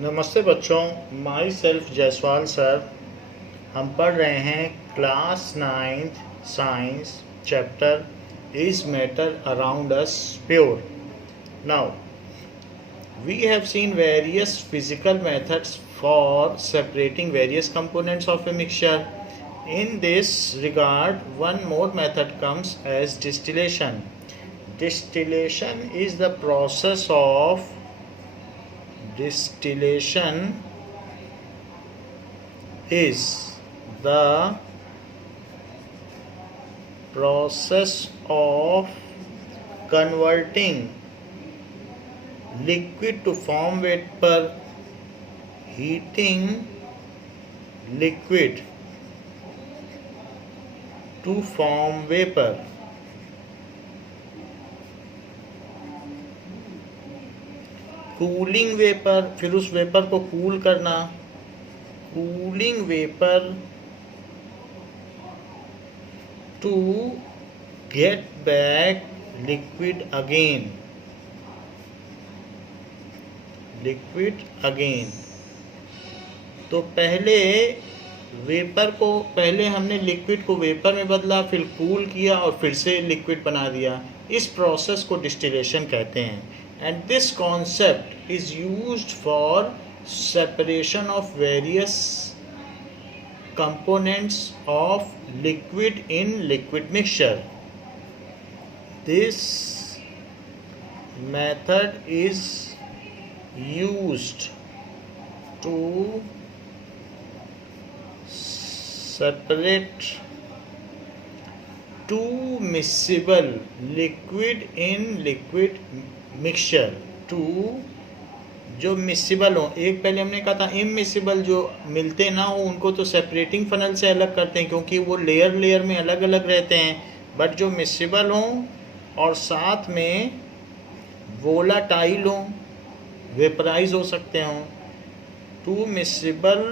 नमस्ते बच्चों, my self Jaiswal sir. हम पढ़ रहे हैं class 9th science chapter is matter around us pure. Now we have seen various physical methods for separating various components of a mixture. In this regard, one more method comes as distillation. Distillation is the process of converting liquid to form vapor, heating liquid to form vapor. Cooling vapour, फिर उस vapour को cool करना. Cooling vapour to get back liquid again. तो पहले हमने liquid को vapour में बदला, फिर कूल किया और फिर से लिक्विड बना दिया. इस प्रोसेस को डिस्टिलेशन कहते हैं. And this concept is used for separation of various components of liquid in liquid mixture. This method is used to separate two miscible liquid in liquid mixture. To जो miscible हो, एक पहले हमने कहा था इमिसिबल, जो मिलते ना हो उनको तो सेपरेटिंग फनल से अलग करते हैं क्योंकि वो लेयर में अलग अलग रहते हैं. बट जो मिसिबल हों और साथ में वोलाटाइल हों, वेपराइज हो सकते हों. Two miscible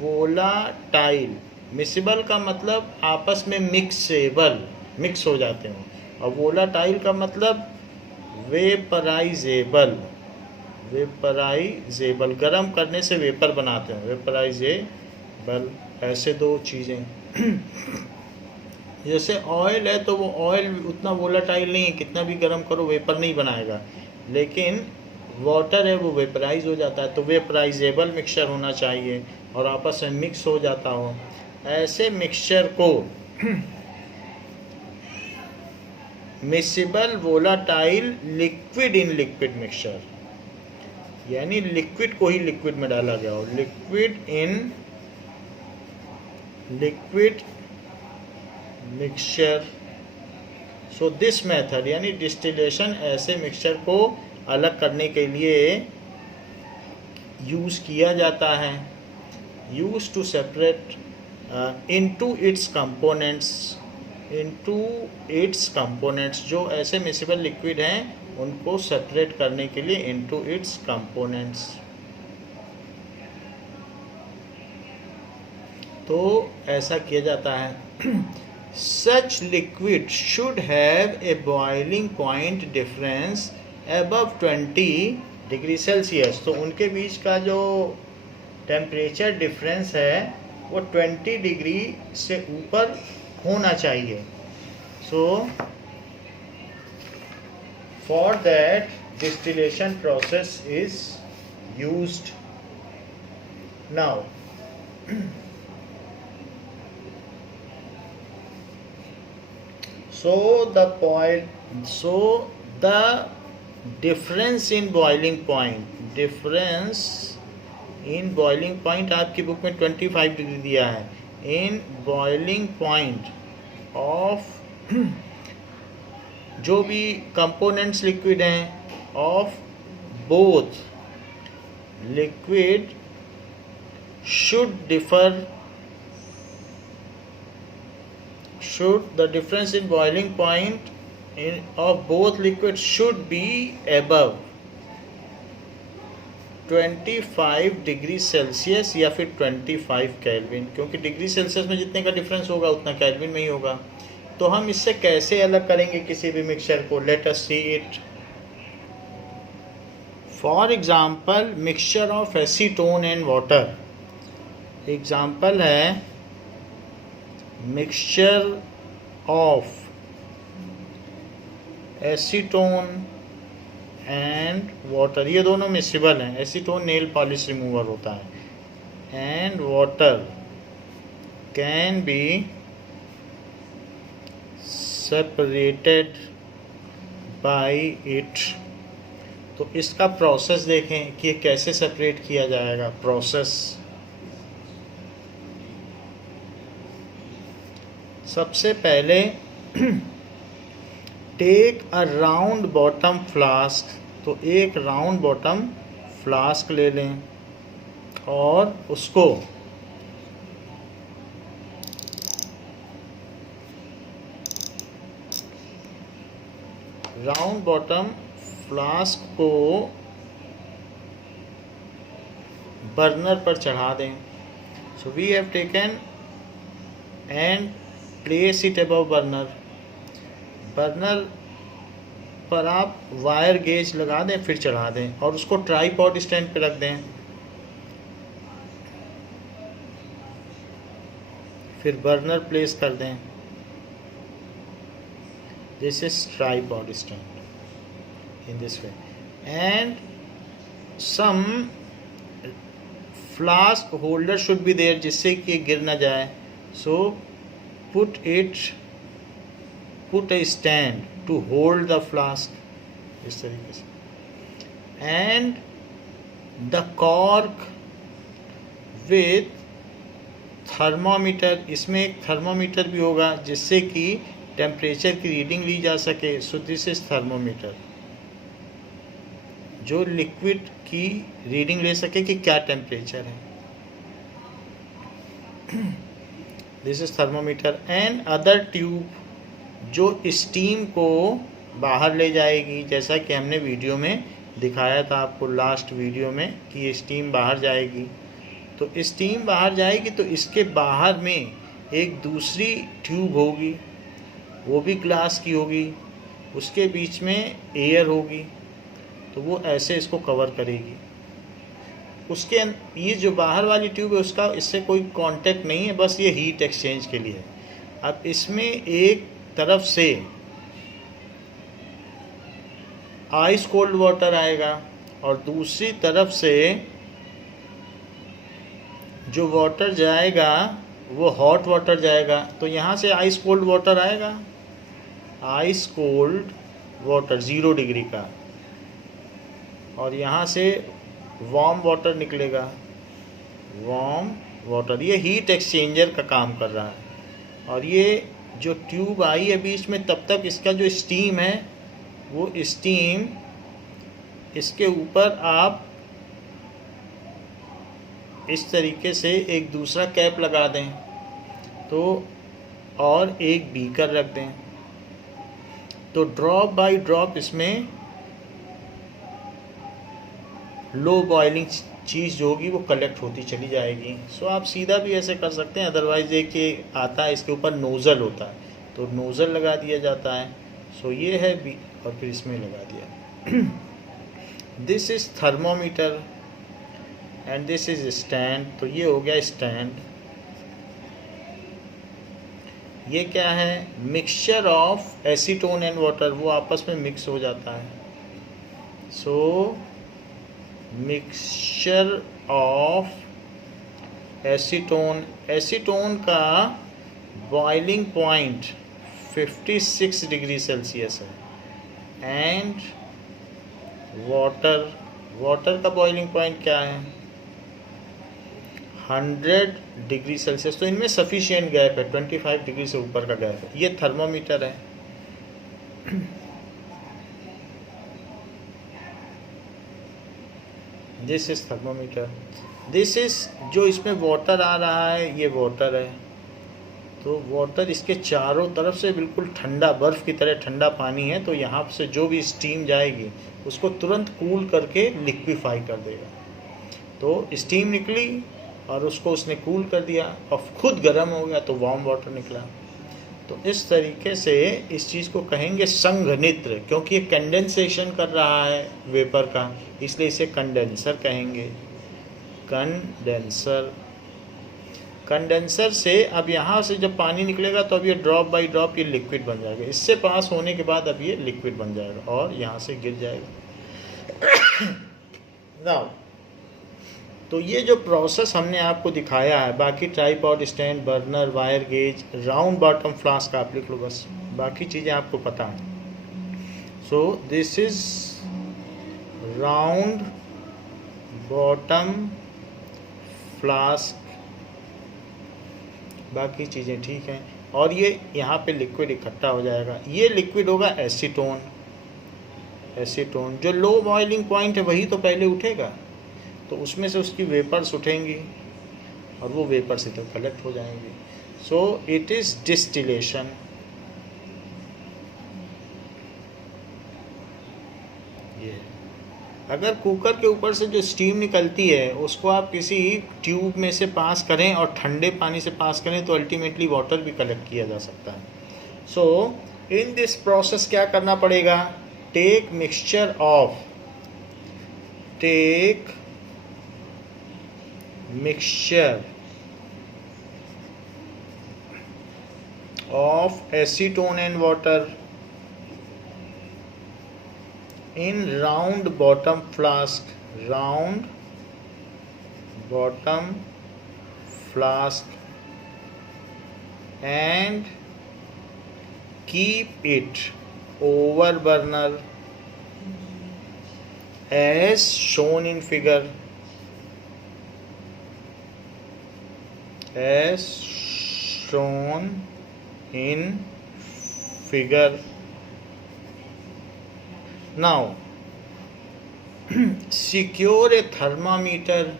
volatile. मिसिबल का मतलब आपस में मिक्स हो जाते हों, और वोलाटाइल का मतलब वेपराइजेबल. गरम करने से वेपर बनाते हैं, वेपराइजेबल. ऐसे दो चीज़ें. जैसे ऑयल है तो वो ऑयल उतना वोलाटाइल नहीं है, कितना भी गर्म करो वेपर नहीं बनाएगा. लेकिन वाटर है वो वेपराइज हो जाता है. तो वेपराइजेबल मिक्सचर होना चाहिए और आपस में मिक्स हो जाता हो. ऐसे मिक्सचर को miscible volatile liquid in liquid mixture, यानी लिक्विड को ही लिक्विड में डाला गया हो. Liquid in liquid mixture. So this method यानी डिस्टिलेशन ऐसे मिक्सचर को अलग करने के लिए यूज़ किया जाता है. Use to separate into its components. जो ऐसे मिसिबल लिक्विड हैं उनको सेपरेट करने के लिए इनटू इट्स कंपोनेंट्स. तो ऐसा किया जाता है. Such liquid should have a boiling point difference above 20 degree Celsius. तो उनके बीच का जो टेम्परेचर डिफरेंस है वो 20 डिग्री से ऊपर होना चाहिए. So for that distillation process is used. Now so the difference in boiling point आपकी बुक में 25 डिग्री दिया है. इन बॉइलिंग पॉइंट ऑफ जो भी कंपोनेंट्स लिक्विड हैं of both liquid the difference in boiling point of both liquids should be above 25 degree Celsius या फिर 25 kelvin, क्योंकि डिग्री सेल्सियस में जितने का डिफरेंस होगा उतना केल्विन में ही होगा. तो हम इससे कैसे अलग करेंगे किसी भी मिक्सचर को? Let us see it. For example mixture of acetone and water, example है mixture of acetone and water, ये दोनों मिक्सिबल हैं, एसीटोन नेल पॉलिश रिमूवर होता है, and water can be separated by it. तो इसका प्रोसेस देखें कि कैसे सेपरेट किया जाएगा। प्रोसेस, सबसे पहले take a round bottom flask, तो एक राउंड बॉटम फ्लास्क ले लें और उसको राउंड बॉटम फ्लास्क को बर्नर पर चढ़ा दें। So we have taken and place it above burner. Burner पर आप वायर गेज लगा दें, फिर चढ़ा दें और उसको ट्राईपॉड स्टैंड पे रख दें। फिर बर्नर प्लेस कर दें। This is tripod stand in this way, and some flask holder should be there, जिससे कि गिर ना जाए। So put a stand to hold the flask, इस तरीके से, and the cork with thermometer, इसमें एक थर्मोमीटर भी होगा जिससे कि टेम्परेचर की रीडिंग ली जा सके। सो दिस इज थर्मोमीटर, जो लिक्विड की रीडिंग ले सके कि क्या टेम्परेचर है। This is thermometer and other tube, जो स्टीम को बाहर ले जाएगी, जैसा कि हमने वीडियो में दिखाया था आपको लास्ट वीडियो में कि स्टीम बाहर जाएगी। तो स्टीम बाहर जाएगी तो इसके बाहर में एक दूसरी ट्यूब होगी, वो भी ग्लास की होगी, उसके बीच में एयर होगी, तो वो ऐसे इसको कवर करेगी। उसके ये जो बाहर वाली ट्यूब है उसका इससे कोई कांटेक्ट नहीं है, बस ये हीट एक्सचेंज के लिए। अब इसमें एक तरफ से आइस कोल्ड वाटर आएगा और दूसरी तरफ से जो वाटर जाएगा वो हॉट वाटर जाएगा। तो यहाँ से आइस कोल्ड वाटर आएगा, आइस कोल्ड वाटर 0 डिग्री का, और यहाँ से वार्म वाटर निकलेगा, वार्म वाटर। ये हीट एक्सचेंजर का काम कर रहा है। और ये जो ट्यूब आई है बीच में, तब तक इसका जो स्टीम है वो स्टीम इसके ऊपर आप इस तरीके से एक दूसरा कैप लगा दें तो, और एक बीकर रख दें, तो ड्रॉप बाय ड्रॉप इसमें लो बॉइलिंग चीज़ जो होगी वो कलेक्ट होती चली जाएगी। सो आप सीधा भी ऐसे कर सकते हैं, अदरवाइज देखिए आता है इसके ऊपर नोज़ल होता है, तो नोज़ल लगा दिया जाता है। सो ये है बी, और फिर इसमें लगा दिया। This is thermometer and this is stand, तो ये हो गया स्टैंड। ये क्या है, mixture of acetone and water, वो आपस में मिक्स हो जाता है। So mixture of acetone, acetone का बॉइलिंग पॉइंट 56 डिग्री सेल्सियस है, एंड वाटर, वाटर का बॉइलिंग पॉइंट क्या है 100 डिग्री सेल्सियस। तो इनमें सफिशिएंट गैप है, 25 डिग्री से ऊपर का गैप है। ये थर्मोमीटर है। This is thermometer. This is, जो इसमें वाटर आ रहा है ये वाटर है, तो वाटर इसके चारों तरफ से बिल्कुल ठंडा, बर्फ़ की तरह ठंडा पानी है। तो यहाँ से जो भी स्टीम जाएगी उसको तुरंत कूल करके लिक्विफाई कर देगा। तो स्टीम निकली और उसको उसने कूल कर दिया और खुद गर्म हो गया, तो वार्म वाटर निकला। तो इस तरीके से इस चीज़ को कहेंगे संघनित्र, क्योंकि ये कंडेंसेशन कर रहा है वेपर का, इसलिए इसे कंडेंसर कहेंगे। कंडेंसर, कंडेंसर से अब यहाँ से जब पानी निकलेगा तो अब ये ड्रॉप बाय ड्रॉप ये लिक्विड बन जाएगा, इससे पास होने के बाद अब ये लिक्विड बन जाएगा और यहाँ से गिर जाएगा। नाउ तो ये जो प्रोसेस हमने आपको दिखाया है, बाकी tripod stand, burner, wire gauge, round bottom flask आप लिख लो बस, बाकी चीज़ें आपको पता है। So this is round bottom flask, बाकी चीज़ें ठीक हैं। और ये यहाँ पे लिक्विड इकट्ठा हो जाएगा, ये लिक्विड होगा एसीटोन। एसीटोन जो लो बॉइलिंग पॉइंट है वही तो पहले उठेगा, तो उसमें से उसकी वेपर्स उठेंगी और वो वेपर्स इधर कलेक्ट हो जाएंगी। So it is distillation. ये अगर कुकर के ऊपर से जो स्टीम निकलती है उसको आप किसी ट्यूब में से पास करें और ठंडे पानी से पास करें तो अल्टीमेटली वाटर भी कलेक्ट किया जा सकता है। सो इन दिस प्रोसेस क्या करना पड़ेगा, take mixture of, take mixture of acetone and water in round bottom flask, round bottom flask, and keep it over burner as shown in figure, as shown in figure. Now secure a thermometer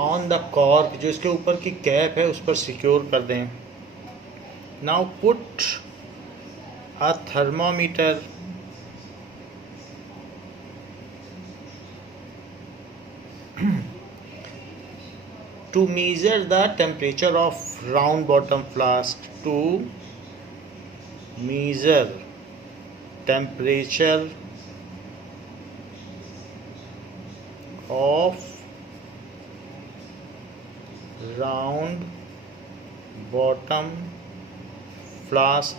on the cork, जो इसके ऊपर की cap है उस पर secure कर दें। Now put a thermometer to measure the temperature of round bottom flask, to measure temperature of round bottom flask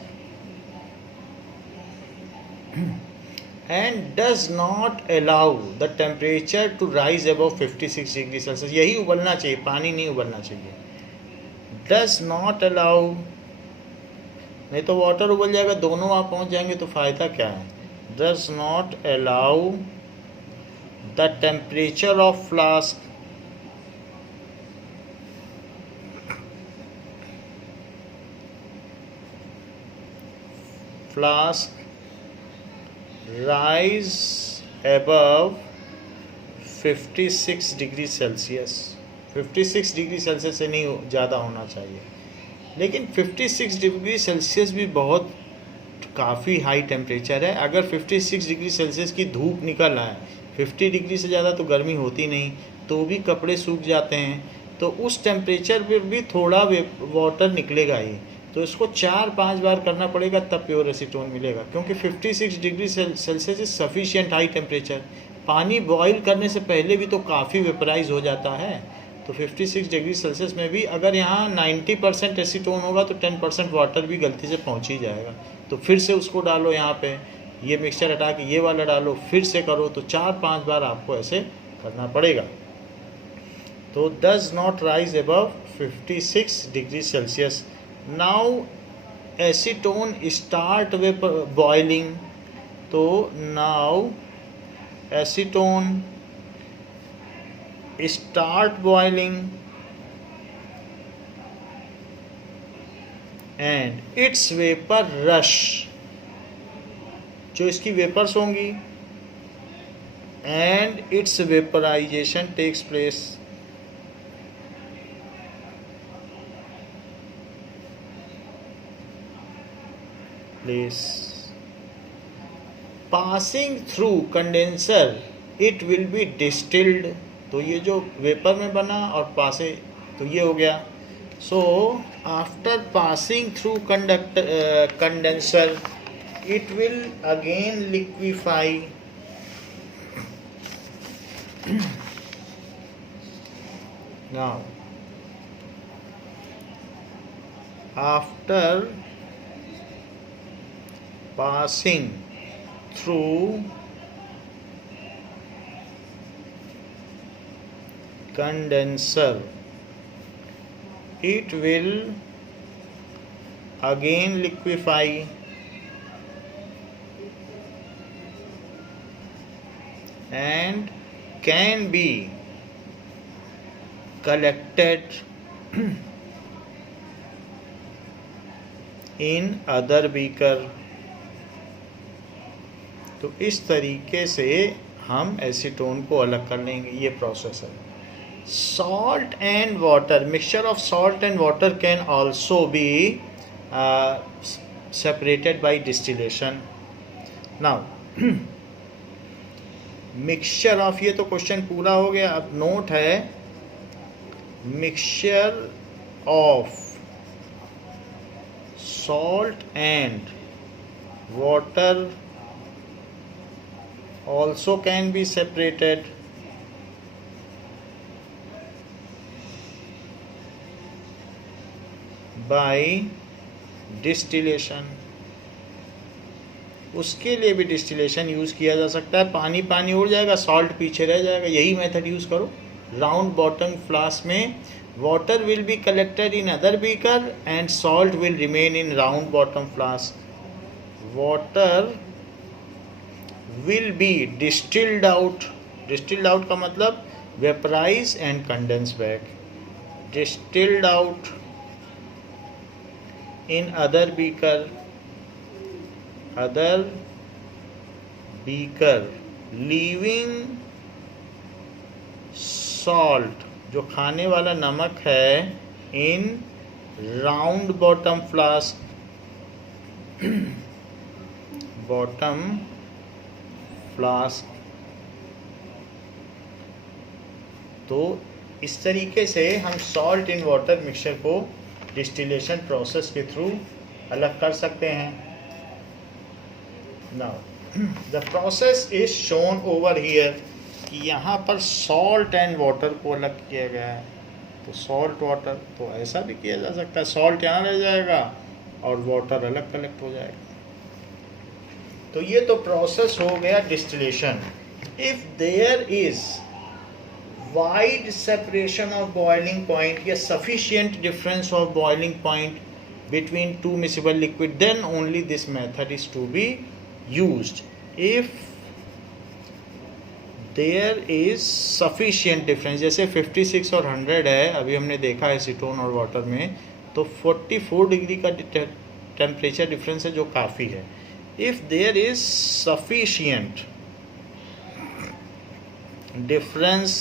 and does not allow the temperature to rise above 56 degree Celsius. यही उबलना चाहिए, पानी नहीं उबलना चाहिए। does not allow, नहीं तो water उबल जाएगा, दोनों आप पहुंच जाएंगे तो फ़ायदा क्या है। does not allow the temperature of flask rise above 56 degree Celsius. 56 degree Celsius से नहीं ज़्यादा होना चाहिए, लेकिन 56 डिग्री सेल्सियस भी बहुत काफ़ी हाई टेम्परेचर है। अगर 56 डिग्री सेल्सियस की धूप निकल रहा है, 50 डिग्री से ज़्यादा तो गर्मी होती नहीं, तो भी कपड़े सूख जाते हैं, तो उस टेम्परेचर पर भी थोड़ा वाटर निकलेगा ही। तो इसको 4-5 बार करना पड़ेगा तब प्योर एसीटोन मिलेगा, क्योंकि 56 degree Celsius is sufficient high temperature. पानी बॉईल करने से पहले भी तो काफ़ी वेपराइज हो जाता है, तो 56 डिग्री सेल्सियस में भी अगर यहाँ 90% एसीटोन होगा तो 10% वाटर भी गलती से पहुँच ही जाएगा। तो फिर से उसको डालो, यहाँ पे ये मिक्सचर हटा के ये वाला डालो, फिर से करो, तो 4-5 बार आपको ऐसे करना पड़ेगा। तो does not rise above 56 degree Celsius. Now acetone start boiling, तो now acetone start boiling and its vapor rush, जो इसकी वेपर्स होंगी and its vaporization takes place, passing through condenser it will be distilled। तो ये जो vapour में बना और पासे, तो ये हो गया So after passing through condenser, it will again liquefy. Now after passing through condenser, it will again liquefy and can be collected in other beaker. तो इस तरीके से हम एसीटोन को अलग कर लेंगे. ये प्रोसेस है. Salt and water, mixture of salt and water can also be separated by distillation. Now mixture of, ये तो क्वेश्चन पूरा हो गया. अब नोट है, mixture of salt and water also can be separated by distillation. उसके लिए भी डिस्टिलेशन यूज़ किया जा सकता है. पानी पानी उड़ जाएगा, सॉल्ट पीछे रह जाएगा. यही मेथड यूज़ करो. राउंड बॉटम फ्लास्क में water will be collected in other beaker and salt will remain in round bottom flask. Water will be distilled out. Distilled out का मतलब vaporise and condense back. Distilled out in other beaker leaving salt, जो खाने वाला नमक है, in round bottom flask. bottom flask. तो इस तरीके से हम सॉल्ट इन वाटर मिक्सचर को डिस्टिलेशन प्रोसेस के थ्रू अलग कर सकते हैं. Now the process is shown over here कि यहाँ पर सॉल्ट एंड वाटर को अलग किया गया है. तो सॉल्ट वाटर, तो ऐसा भी किया जा सकता है. सॉल्ट यहाँ रह जाएगा और वाटर अलग कलेक्ट हो जाएगा. तो ये तो प्रोसेस हो गया distillation. If there is wide separation of boiling point या sufficient difference of boiling point between two miscible liquid, then only this method is to be used. If there is sufficient difference, जैसे 56 और 100 है, अभी हमने देखा है acetone और water में, तो 44 डिग्री का टेम्परेचर डिफरेंस है जो काफ़ी है. If there is sufficient difference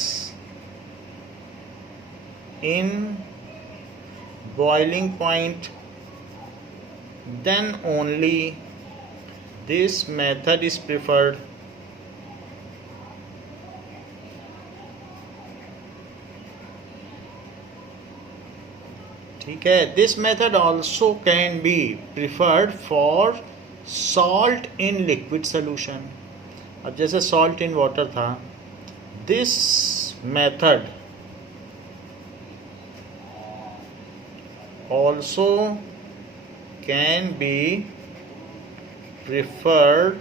in boiling point, then only this method is preferred. ठीक है. This method also can be preferred for salt in liquid solution. अब जैसे salt in water था, this method also can be preferred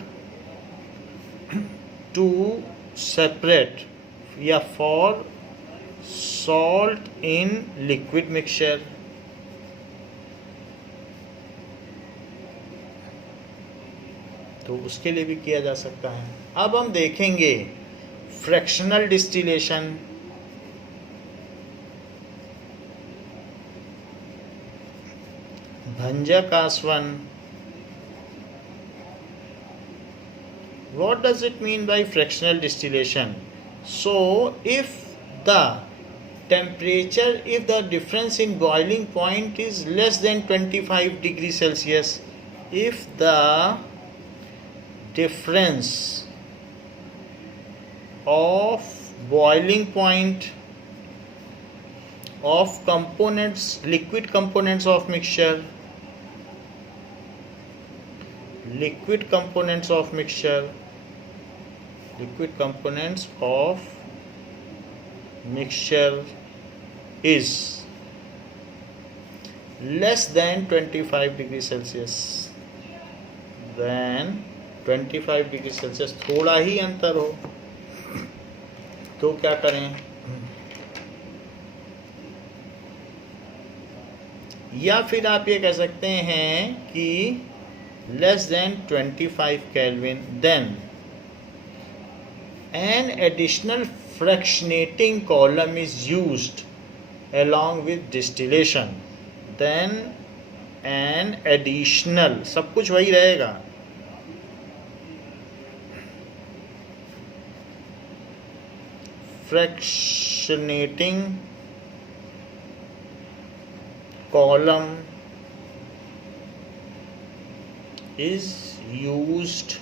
to separate या for salt in liquid mixture. तो उसके लिए भी किया जा सकता है. अब हम देखेंगे फ्रैक्शनल डिस्टिलेशन. भंजक आसवन. What does it mean by fractional distillation? So if the temperature, if the difference in boiling point is less than 25 degrees Celsius, if the difference of boiling point of components, liquid components of mixture, liquid components of mixture, liquid components of mixture is less than 25 degree Celsius, than 25 degree Celsius, थोड़ा ही अंतर हो तो क्या करें, या फिर आप ये कह सकते हैं कि less than 25 kelvin, then an additional fractionating column is used along with distillation, then an additional, सब कुछ वही रहेगा, fractionating column is used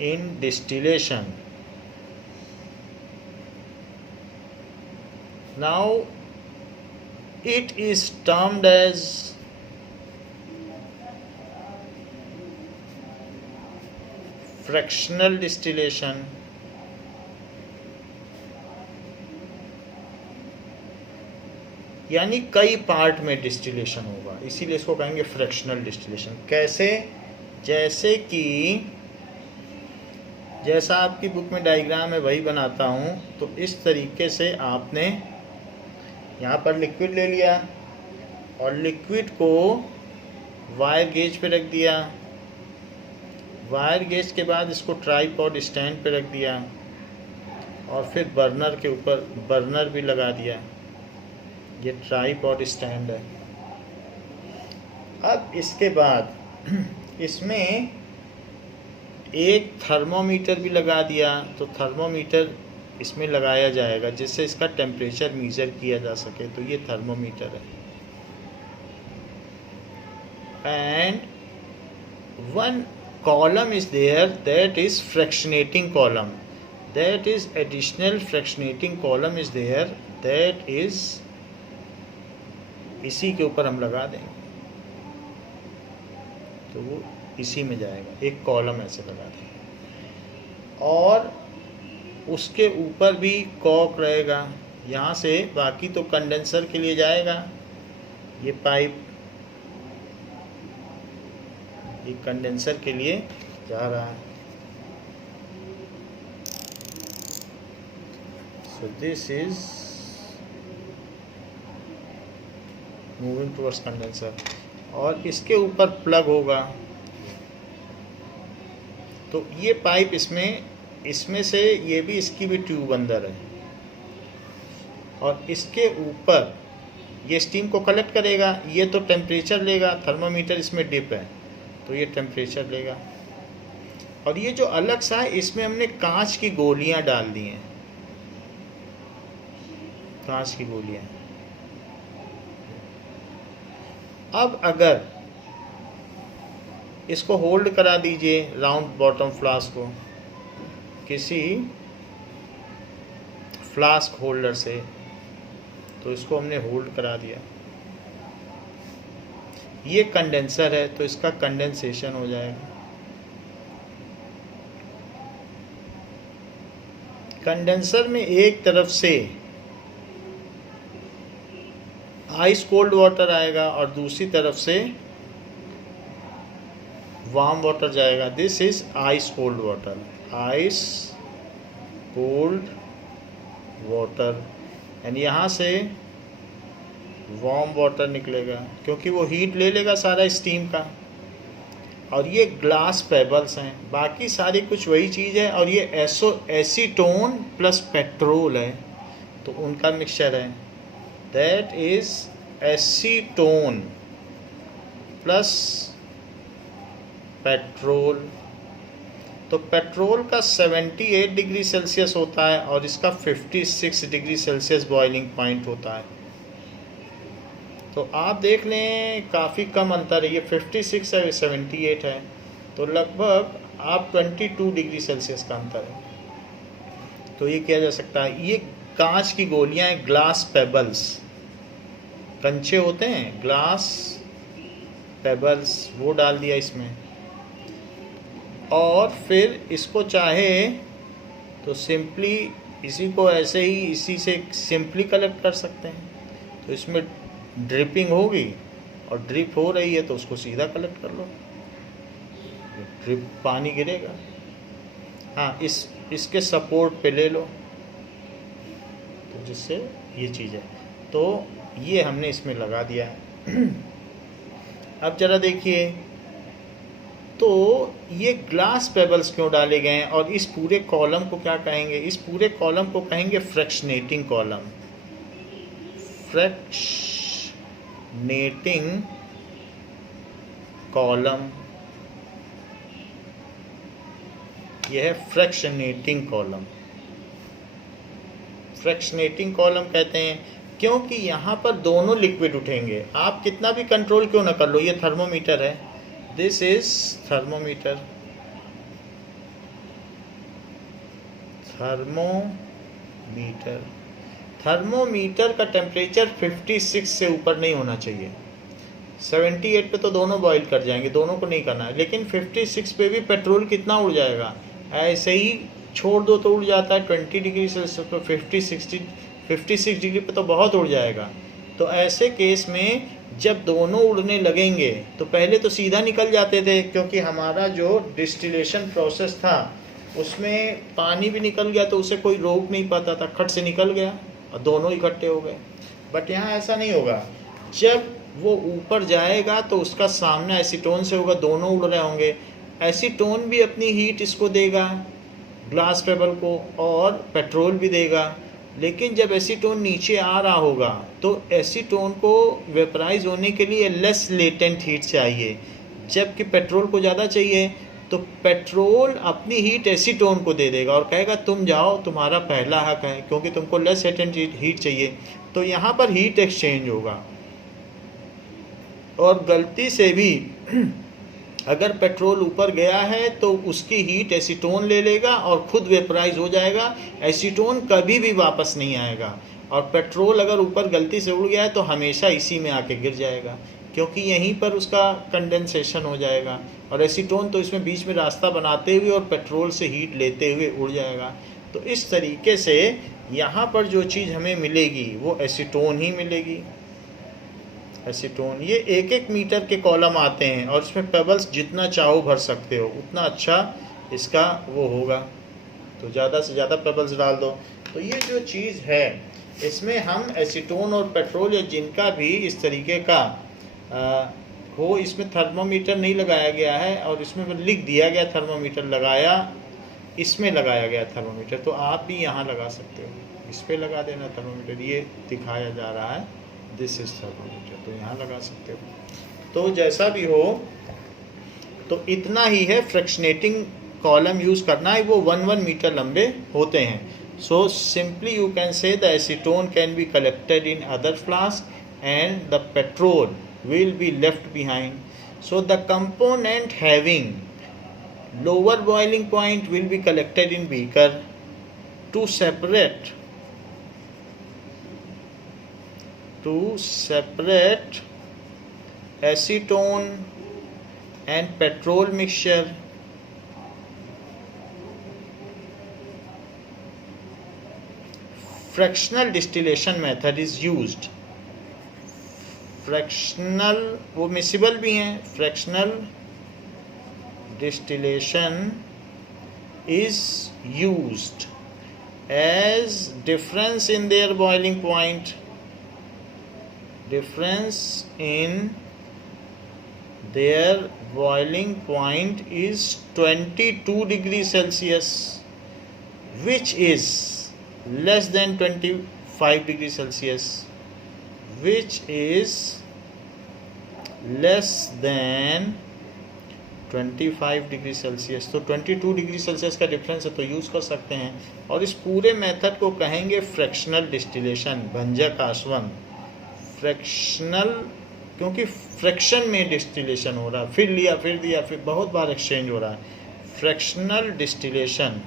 in distillation. Now it is termed as fractional distillation. यानी कई पार्ट में डिस्टिलेशन होगा, इसीलिए इसको कहेंगे फ्रैक्शनल डिस्टिलेशन। कैसे? जैसे कि जैसा आपकी बुक में डायग्राम है वही बनाता हूँ। तो इस तरीके से आपने यहाँ पर लिक्विड ले लिया और लिक्विड को वायर गेज पे रख दिया, वायर गेज के बाद इसको ट्राईपॉड स्टैंड पे रख दिया और फिर बर्नर के ऊपर बर्नर भी लगा दिया। ये ट्राईपॉड स्टैंड है। अब इसके बाद इसमें एक थर्मोमीटर भी लगा दिया, तो थर्मोमीटर इसमें लगाया जाएगा जिससे इसका टेम्परेचर मेजर किया जा सके। तो ये थर्मोमीटर है। And one column is there that is fractionating column, that is additional fractionating column is there, that is इसी के ऊपर हम लगा देंगे तो वो इसी में जाएगा, एक कॉलम ऐसे लगा देंगे और उसके ऊपर भी कॉक रहेगा। यहाँ से बाकी तो कंडेंसर के लिए जाएगा, ये पाइप ये कंडेंसर के लिए जा रहा है। So this is moving towards condenser और इसके ऊपर प्लग होगा। तो ये पाइप इसमें से ये भी, इसकी भी ट्यूब अंदर है और इसके ऊपर ये स्टीम को कलेक्ट करेगा। ये तो टेम्परेचर लेगा, थर्मामीटर इसमें डिप है तो ये टेम्परेचर लेगा। और ये जो अलग सा है इसमें हमने कांच की गोलियां डाल दी हैं, कांच की गोलियां। अब अगर इसको होल्ड करा दीजिए राउंड बॉटम फ्लास्क को किसी फ्लास्क होल्डर से, तो इसको हमने होल्ड करा दिया। ये कंडेंसर है तो इसका कंडेंसेशन हो जाएगा। कंडेंसर में एक तरफ से आइस कोल्ड वाटर आएगा और दूसरी तरफ से वार्म वाटर जाएगा। This is ice cold water, ice cold water. And यहाँ से वार्म वाटर निकलेगा क्योंकि वो हीट ले लेगा सारा स्टीम का। और ये ग्लास पेबल्स हैं, बाकी सारी कुछ वही चीज़ है। और ये एसीटोन प्लस पेट्रोल है तो उनका मिक्सचर है, that is acetone plus petrol. तो पेट्रोल का 78 डिग्री सेल्सियस होता है और इसका 56 डिग्री सेल्सियस बॉइलिंग पॉइंट होता है। तो आप देख लें काफ़ी कम अंतर है, ये 56 है, 78 है, तो लगभग आप 22 डिग्री सेल्सियस का अंतर है। तो ये किया जा सकता है। ये कांच की गोलियां हैं, ग्लास पेबल्स। कंचे होते हैं, ग्लास पेबल्स, वो डाल दिया इसमें। और फिर इसको चाहे तो सिंपली इसी को ऐसे ही इसी से सिंपली कलेक्ट कर सकते हैं। तो इसमें ड्रिपिंग होगी और ड्रिप हो रही है तो उसको सीधा कलेक्ट कर लो, ड्रिप पानी गिरेगा। हाँ, इसके सपोर्ट पे ले लो, तो जिससे ये चीज़ है। तो ये हमने इसमें लगा दिया है। अब जरा देखिए, तो ये ग्लास पेबल्स क्यों डाले गए हैं और इस पूरे कॉलम को क्या कहेंगे? इस पूरे कॉलम को कहेंगे फ्रैक्शनेटिंग कॉलम। फ्रैक्शनेटिंग कॉलम, यह है फ्रैक्शनेटिंग कॉलम। फ्रैक्शनेटिंग कॉलम कहते हैं क्योंकि यहाँ पर दोनों लिक्विड उठेंगे। आप कितना भी कंट्रोल क्यों ना कर लो, ये थर्मोमीटर है, दिस इज थर्मोमीटर। थर्मोमीटर का टेम्परेचर 56 से ऊपर नहीं होना चाहिए। 78 पे तो दोनों बॉईल कर जाएंगे, दोनों को नहीं करना है। लेकिन 56 पे भी पेट्रोल कितना उड़ जाएगा, ऐसे ही छोड़ दो तो उड़ जाता है। 20 डिग्री सेल्सियस पे 56 डिग्री पे तो बहुत उड़ जाएगा। तो ऐसे केस में जब दोनों उड़ने लगेंगे तो पहले तो सीधा निकल जाते थे, क्योंकि हमारा जो डिस्टिलेशन प्रोसेस था उसमें पानी भी निकल गया तो उसे कोई रोक नहीं पाता था, खट से निकल गया और दोनों इकट्ठे हो गए। बट यहाँ ऐसा नहीं होगा। जब वो ऊपर जाएगा तो उसका सामना एसीटोन से होगा, दोनों उड़ रहे होंगे। एसीटोन भी अपनी हीट इसको देगा, ग्लास पेबल को, और पेट्रोल भी देगा। लेकिन जब एसीटोन नीचे आ रहा होगा तो एसीटोन को वेपराइज होने के लिए लेस लेटेंट हीट चाहिए, जबकि पेट्रोल को ज़्यादा चाहिए। तो पेट्रोल अपनी हीट एसीटोन को दे देगा और कहेगा तुम जाओ, तुम्हारा पहला हक है, क्योंकि तुमको लेस लेटेंट हीट चाहिए। तो यहाँ पर हीट एक्सचेंज होगा। और गलती से भी अगर पेट्रोल ऊपर गया है तो उसकी हीट एसीटोन ले लेगा और खुद वेपराइज हो जाएगा। एसीटोन कभी भी वापस नहीं आएगा। और पेट्रोल अगर ऊपर गलती से उड़ गया है तो हमेशा इसी में आके गिर जाएगा, क्योंकि यहीं पर उसका कंडेंसेशन हो जाएगा। और एसीटोन तो इसमें बीच में रास्ता बनाते हुए और पेट्रोल से हीट लेते हुए उड़ जाएगा। तो इस तरीके से यहाँ पर जो चीज़ हमें मिलेगी वो एसीटोन ही मिलेगी। एसीटोन, ये 1-1 मीटर के कॉलम आते हैं और इसमें पेबल्स जितना चाहो भर सकते हो, उतना अच्छा इसका वो होगा। तो ज़्यादा से ज़्यादा पेबल्स डाल दो। तो ये जो चीज़ है इसमें हम एसीटोन और पेट्रोल या जिनका भी इस तरीके का हो, इसमें थर्मोमीटर नहीं लगाया गया है और इसमें लिख दिया गया थर्मोमीटर लगाया, इसमें लगाया गया थर्मोमीटर। तो आप भी यहाँ लगा सकते हो, इस पर लगा देना थर्मोमीटर। ये दिखाया जा रहा है दिस इज थर्मोमीटर, तो यहाँ लगा सकते हो। तो जैसा भी हो, तो इतना ही है। फ्रैक्शनेटिंग कॉलम यूज़ करना है, वो 1 मीटर लंबे होते हैं। So simply you can say the acetone can be collected in other flask and the petrol will be left behind. So the component having lower boiling point will be collected in beaker. To separate acetone and petrol mixture, fractional distillation method is used. Fractional, वो miscible भी हैं। Fractional distillation is used age difference in their boiling point, difference in their boiling point is 22 degree Celsius, which is less than 25 degree Celsius, which is less than 25 degree Celsius. तो 22 degree Celsius का difference है, तो use कर सकते हैं। और इस पूरे मेथड को कहेंगे फ्रैक्शनल डिस्टिलेशन, भंजक आसवन। फ्रैक्शनल क्योंकि फ्रैक्शन में डिस्टिलेशन हो रहा है, फिर लिया फिर दिया, फिर बहुत बार एक्सचेंज हो रहा है। Fractional distillation.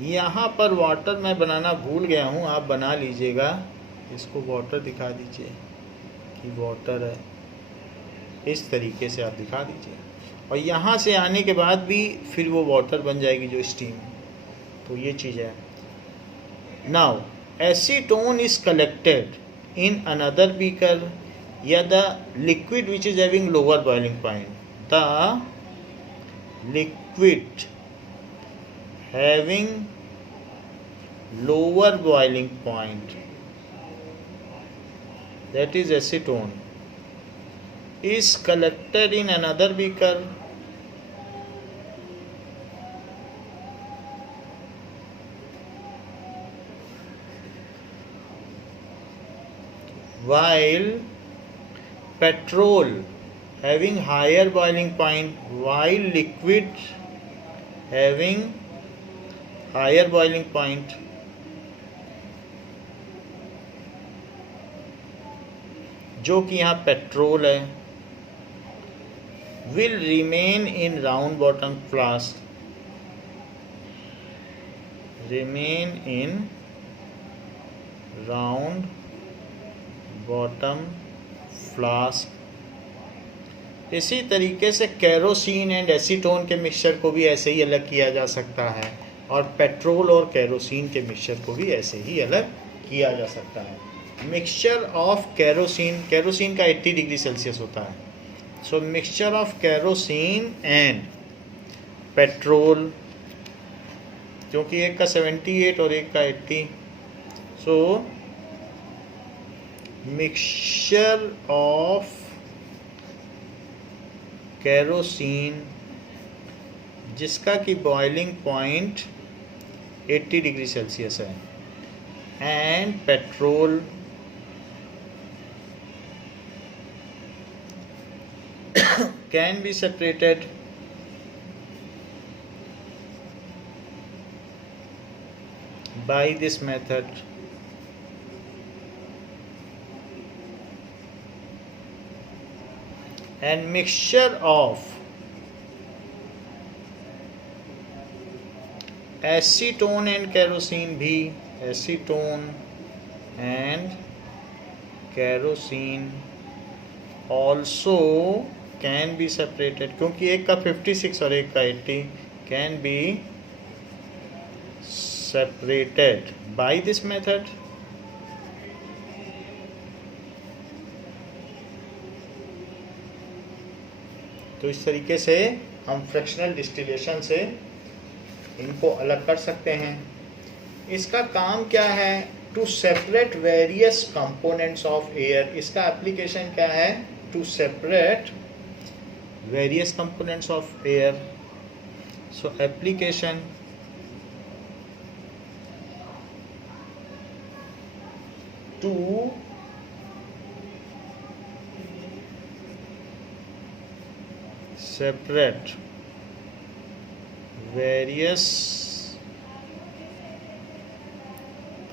यहाँ पर वाटर मैं बनाना भूल गया हूँ, आप बना लीजिएगा। इसको वाटर दिखा दीजिए कि वाटर है, इस तरीके से आप दिखा दीजिए। और यहाँ से आने के बाद भी फिर वो वाटर बन जाएगी जो स्टीम। तो ये चीज़ है। Now acetone is collected in another beaker या the liquid which is having lower boiling point. The liquid having lower boiling point, that is acetone, is collected in another beaker while petrol having higher boiling point, while liquid having higher boiling point, जो कि यहाँ petrol है, will remain in round bottom flask, remain in round bottom flask. इसी तरीके से kerosene and acetone के mixture को भी ऐसे ही अलग किया जा सकता है, और पेट्रोल और केरोसिन के मिक्सचर को भी ऐसे ही अलग किया जा सकता है। मिक्सचर ऑफ केरोसिन, केरोसिन का 80 डिग्री सेल्सियस होता है। So mixture of kerosene and petrol, क्योंकि एक का 78 और एक का 80, सो मिक्सचर ऑफ केरोसिन जिसका कि बॉइलिंग पॉइंट 80 डिग्री सेल्सियस है, and petrol can be separated by this method. And mixture of acetone and kerosene भी, acetone and kerosene also can be separated, क्योंकि एक का 56 और एक का 80, can be separated by this method. तो इस तरीके से हम फ्रैक्शनल डिस्टिलेशन से इनको अलग कर सकते हैं। इसका काम क्या है? To separate various components of air. इसका एप्लीकेशन क्या है? To separate various components of air. So application to separate various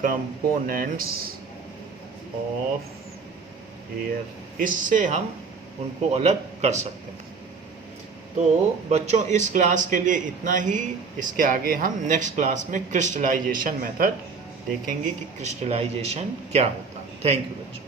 components of air, इससे हम उनको अलग कर सकते हैं। तो बच्चों इस क्लास के लिए इतना ही। इसके आगे हम नेक्स्ट क्लास में क्रिस्टलाइजेशन मेथड देखेंगे कि क्रिस्टलाइजेशन क्या होता है। थैंक यू बच्चों।